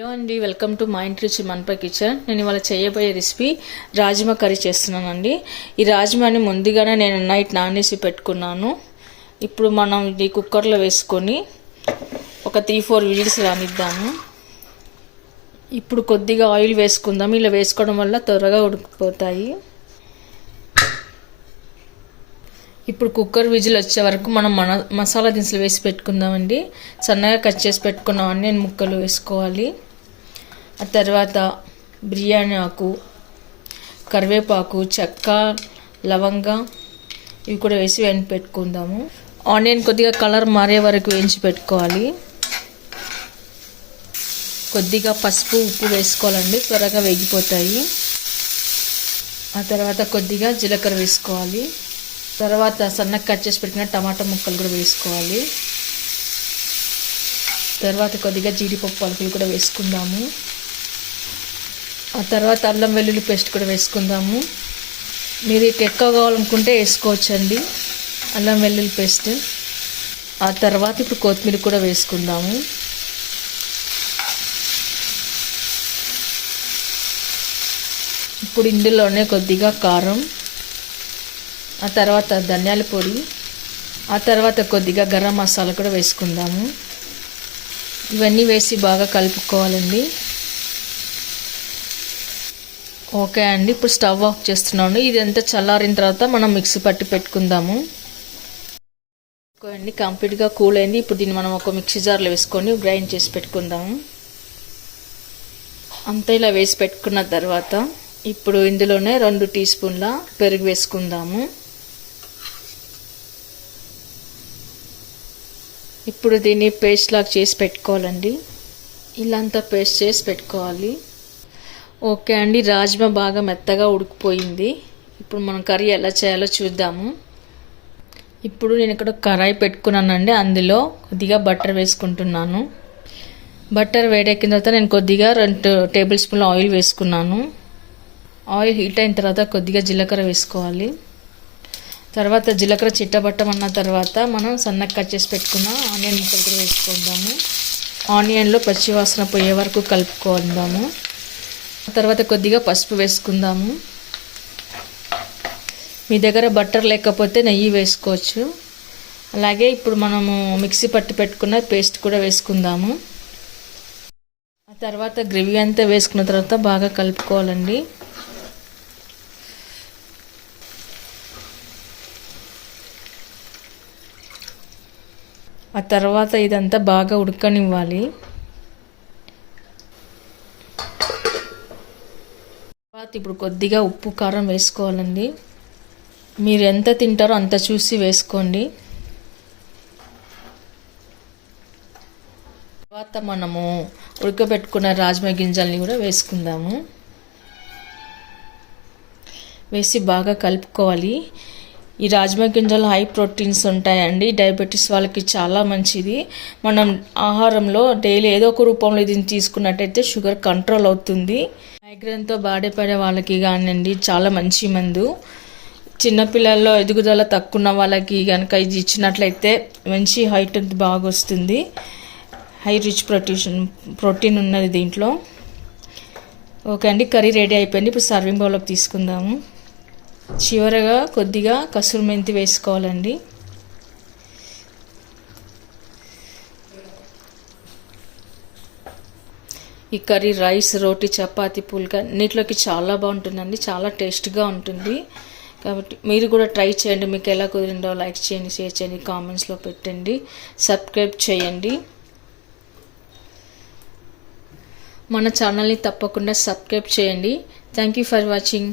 Hello అండి, welcome to మా ఇంటి రుచి మనపై కిచెన్. నేను ఇవాళ చేయబోయే రెసిపీ రాజ్మా కర్రీ చేస్తున్నానండి. ఈ రాజ్మాని ముందుగానే నేను నైట్ నానేసి పెట్టుకున్నాను. ఇప్పుడు మనం ఇది కుక్కర్లో వేసుకొని ఒక 3-4 విజిల్స్ రానిద్దాము. ఇప్పుడు కొద్దిగా ఆయిల్ వేసుకుందాం. ఇలా వేసుకోవడం వల్ల త్వరగా ఉడికిపోతాయి. ఇప్పుడు కుక్కర్ విజిల్ వచ్చే వరకు మనం మసాలా దినుసులు వేసి పెట్టుకుందామండి. సన్నగా కట్ చేసి పెట్టుకున్న ఆనియన్ ముక్కలు వేసుకోవాలి. ఆ తర్వాత బిర్యానీ ఆకు, కరివేపాకు, చెక్క, లవంగ ఇవి కూడా వేసి వేయించి పెట్టుకుందాము. ఆనియన్ కొద్దిగా కలర్ మారే వరకు వేయించి పెట్టుకోవాలి. కొద్దిగా పసుపు, ఉప్పు వేసుకోవాలండి, త్వరగా వేగిపోతాయి. ఆ తర్వాత కొద్దిగా జీలకర్ర వేసుకోవాలి. తర్వాత సన్నగా కట్ చేసి పెట్టిన టమాటా ముక్కలు కూడా వేసుకోవాలి. తర్వాత కొద్దిగా జీడిపప్పు పలుకులు కూడా వేసుకుందాము. ఆ తర్వాత అల్లం వెల్లుల్లి పేస్ట్ కూడా వేసుకుందాము. మీరు ఎక్కువ కావాలనుకుంటే వేసుకోవచ్చండి అల్లం వెల్లుల్లి పేస్ట్. ఆ తర్వాత ఇప్పుడు కొత్తిమీర కూడా వేసుకుందాము. ఇప్పుడు ఇందులోనే కొద్దిగా కారం, ఆ తర్వాత ధనియాల పొడి, ఆ తర్వాత కొద్దిగా గరం మసాలా కూడా వేసుకుందాము. ఇవన్నీ వేసి బాగా కలుపుకోవాలండి. ఓకే అండి, ఇప్పుడు స్టవ్ ఆఫ్ చేస్తున్నాను. ఇదంతా చల్లారిన తర్వాత మనం మిక్సీ పట్టి పెట్టుకుందాము. ఓకే అండి, కంప్లీట్గా కూల్ అయింది. ఇప్పుడు దీన్ని మనం ఒక మిక్సీ జార్లో వేసుకొని గ్రైండ్ చేసి పెట్టుకుందాము. అంతా ఇలా వేసి పెట్టుకున్న తర్వాత ఇప్పుడు ఇందులోనే 2 టీ స్పూన్ల పెరుగు వేసుకుందాము. ఇప్పుడు దీన్ని పేస్ట్ లాగా చేసి పెట్టుకోవాలండి. ఇలా అంతా పేస్ట్ చేసి పెట్టుకోవాలి. ఓకే అండి, రాజ్మా బాగా మెత్తగా ఉడికిపోయింది. ఇప్పుడు మనం కర్రీ ఎలా చేయాలో చూద్దాము. ఇప్పుడు నేను ఇక్కడ కడాయి పెట్టుకున్నానండి. అందులో కొద్దిగా బటర్ వేసుకుంటున్నాను. బటర్ వేడెక్కిన తర్వాత నేను కొద్దిగా 2 టేబుల్ స్పూన్ల ఆయిల్ వేసుకున్నాను. ఆయిల్ హీట్ అయిన తర్వాత కొద్దిగా జీలకర్ర వేసుకోవాలి. తర్వాత జీలకర్ర చిట్టబట్టమన్న తర్వాత మనం సన్నగా కట్ చేసి పెట్టుకున్న ఆనియన్ ముక్కలు కూడా వేసుకుందాము. ఆనియన్లో పచ్చివాసన పోయే వరకు కలుపుకుందాము. తర్వాత కొద్దిగా పసుపు వేసుకుందాము. మీ దగ్గర బటర్ లేకపోతే నెయ్యి వేసుకోవచ్చు. అలాగే ఇప్పుడు మనము మిక్సీ పట్టి పెట్టుకున్న పేస్ట్ కూడా వేసుకుందాము. ఆ తర్వాత గ్రేవీ అంతా వేసుకున్న తర్వాత బాగా కలుపుకోవాలండి. ఆ తర్వాత ఇదంతా బాగా ఉడకనివ్వాలి. తర్వాత ఇప్పుడు కొద్దిగా ఉప్పు, కారం వేసుకోవాలండి. మీరు ఎంత తింటారో అంత చూసి వేసుకోండి. తర్వాత మనము ఉడకబెట్టుకున్న రాజ్మా గింజల్ని కూడా వేసుకుందాము. వేసి బాగా కలుపుకోవాలి. ఈ రాజ్మా గింజలు హై ప్రోటీన్స్ ఉంటాయండి. డయాబెటీస్ వాళ్ళకి చాలా మంచిది. మనం ఆహారంలో డైలీ ఏదో ఒక రూపంలో దీన్ని తీసుకున్నట్టయితే షుగర్ కంట్రోల్ అవుతుంది. మైగ్రేన్తో బాధపడే వాళ్ళకి కానివ్వండి చాలా మంచి మందు. చిన్నపిల్లల్లో ఎదుగుదల తక్కువ ఉన్న వాళ్ళకి కనుక ఇది ఇచ్చినట్లయితే మంచి హైట్ బాగా వస్తుంది. హై రిచ్ ప్రోటీన్ ఉన్నది దీంట్లో. ఓకే అండి, కర్రీ రెడీ అయిపోయింది. ఇప్పుడు సర్వింగ్ బౌల్లోకి తీసుకుందాము. చివరగా కొద్దిగా కసూరి మెంతి వేసుకోవాలండి. ఈ కర్రీ రైస్, రోటీ, చపాతీ, పుల్కా అన్నిట్లోకి చాలా బాగుంటుందండి. చాలా టేస్ట్గా ఉంటుంది. కాబట్టి మీరు కూడా ట్రై చేయండి. మీకు ఎలా కుదిరిందో లైక్ చేయండి, షేర్ చేయండి, కామెంట్స్లో పెట్టండి, సబ్స్క్రైబ్ చేయండి. మన ఛానల్ని తప్పకుండా సబ్స్క్రైబ్ చేయండి. Thank you for watching.